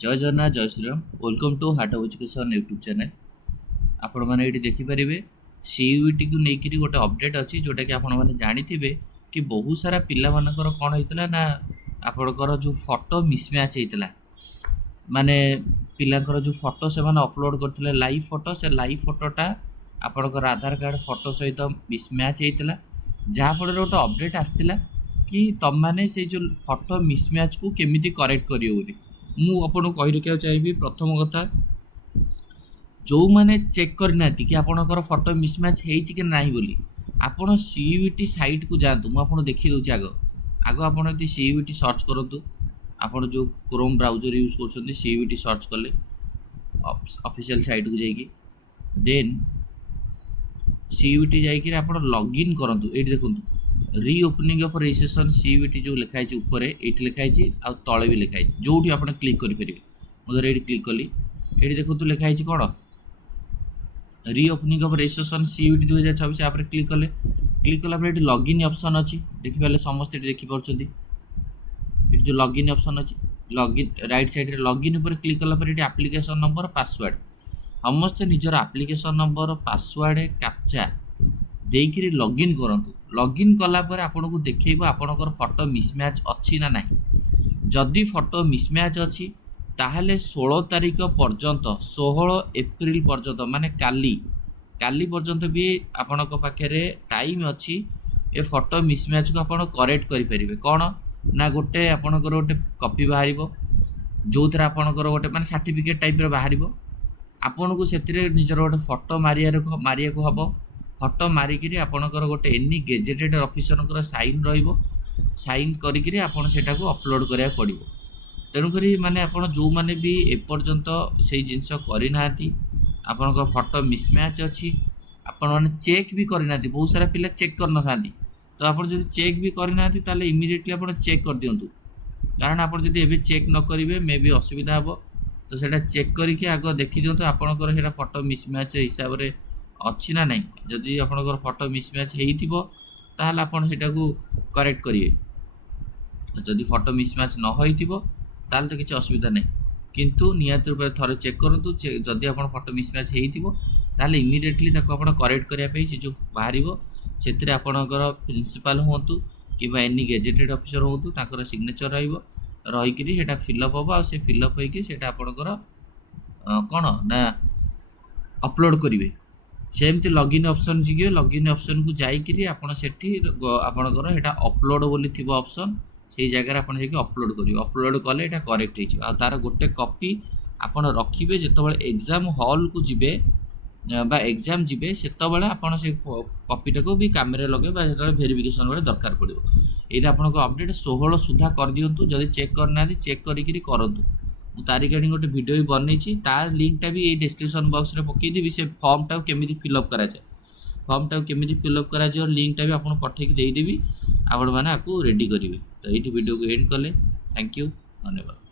जय जगन्नाथ जय Shriram welcome to Heart of Education YouTube channel. आपण मैंने ये देखिपारे सीयूईटी को लेकर गोटे अपडेट अच्छी जोटा कि आपण मैंने जानी कि बहुत सारा पिला मानकर कौन होता ना आपणकर जो फोटो मिसमैच होता माने पिलांकर जो फोटो से अपलोड करते लाइव फोटो से लाइव फोटोटा आपणकर आधार कार्ड फोटो सहित मिसमैच होता जहाँफल गोटे अपडेट आसाला कि तुम मैंने से जो फोटो मिसमैच को केमिति करेक्ट करियो बोली मु आपको कही रखा चाहिए। प्रथम कथा जो मैंने चेक करना कि आपणकर फोटो मिसमैच होती कि ना बोली आपण सीयूईटी साइट को जातु मुझे देखी दूसरी आग आग आप सीयूईटी सर्च करूँ आप जो क्रोम ब्राउजर यूज कर सीयूईटी सर्च कले ऑफिशियल साइट को जाइए देन सीयूईटी जाइए आप लॉगिन करूँ ये देखूँ रीओपनिंग ऑफ रजिस्ट्रेशन सीयूईटी जो लिखाई ऊपर ये लिखाई आ तले भी लिखाई जो आप क्लिक करेंगे मुझे ये क्लिक कली ये देखो लिखाई कौन रीओपनिंग ऑफ रजिस्ट्रेशन सीयूईटी 2026 आप क्लिक कला ये लॉगिन ऑप्शन अच्छी देखिए समस्त देखिपुं ये जो लॉगिन ऑप्शन अच्छी लॉगिन राइट साइड लॉगिन ऊपर क्लिक कला ये एप्लिकेशन नंबर पासवर्ड समस्त निजर एप्लिकेशन नंबर पासवर्ड कैप्चा देकर लॉगिन करंतु लॉगिन कला पर आपन को देखैबो आपनकर फोटो मिसमैच अच्छी ना नहीं जदि फोटो मिसमैच अच्छी ताहले 16 तारीख पर्यंत 16 एप्रिल पर्यंत माने काली पर्यंत भी आपनक पाखे टाइम अच्छी ए फोटो मिसमैच को आपन करेक्ट करि परिबे कोन ना गोटे आपनकर गोटे कॉपी बाहरिबो जो थरा आपनकर गोटे माने सर्टिफिकेट टाइप रे बाहरिबो आपन को सेतिरे निजर गोटे फोटो मारिया को हबो फोटो मारिकी आपणकर गोटे एनी गेजेटेड ऑफिसर साइन रइन करी आपड़ से अपलोड करा पड़ो तेणुक माने आप जो मैंने भी एपर्यंत से जिनस करना आपणकर फोटो मिसमैच अच्छी आपण मैंने चेक भी करना बहुत सारा पिला चेक करना तो आप चेक भी करना इमिडिएटली आप चेक कर दिंतु कारण आप चेक न करेंगे मे भी असुविधा हे तो सेटा चेक करके आग देखी दिंतु आपणकर फोटो मिसमैच हिसाब से अच्छी ना नहीं जदि आपनकर फोटो मिसमैच होइथिबो ताहले आपन सेटा को करेक्ट करिवे जदि फोटो मिसमैच न होइथिबो ताहले तो किसी असुविधा नहीं किंतु नियत रूप थरे चेक करंतु जदि आपन फोटो मिसमैच होइथिबो ताहले इमिडिएटली ताको आपन करेक्ट करिया पे जो बाहरिबो सेतिरे आपनकर प्रिंसिपल होंतु किबा एनी गेजेटेड ऑफिसर होंतु ताकर सिग्नेचर रहिबो रहिकरी सेटा फिलअप होबो आ से फिलअप होइकी सेटा आपनकर कोन ना अपलोड करिवे सेमती लॉगिन ऑप्शन जी लॉगिन ऑप्शन को जाइए आपड़ से आपणकर यहाँ अपलोड बोली थी ऑप्शन से जगह आप अपलोड करेंगे अपलोड कले यहाँ करेक्ट हो तार गोटे कॉपी आप रखिए जो एग्जाम हॉल को जीवे एग्जाम जीवे से आप कॉपीटा को भी कम लगे वेरिफिकेशन बेले दरकार पड़ो ये आपको अपडेट 16 सुधा कर दिंतु जदि चेक करना चेक करी करूँ तारिख आनी गोटे वीडियो भी बनई तार लिंकटा भी डिस्क्रिप्शन बॉक्स रे पकईदेवी से फॉर्मटा केमी फिलअप कराए फॉर्मटा केमी फिलअप करा लिंकटा भी आपको पठेकी देदेवी आपण मैंने आपको रेडी करेंगे तो ये वीडियो को एंड कले थैंक यू धन्यवाद।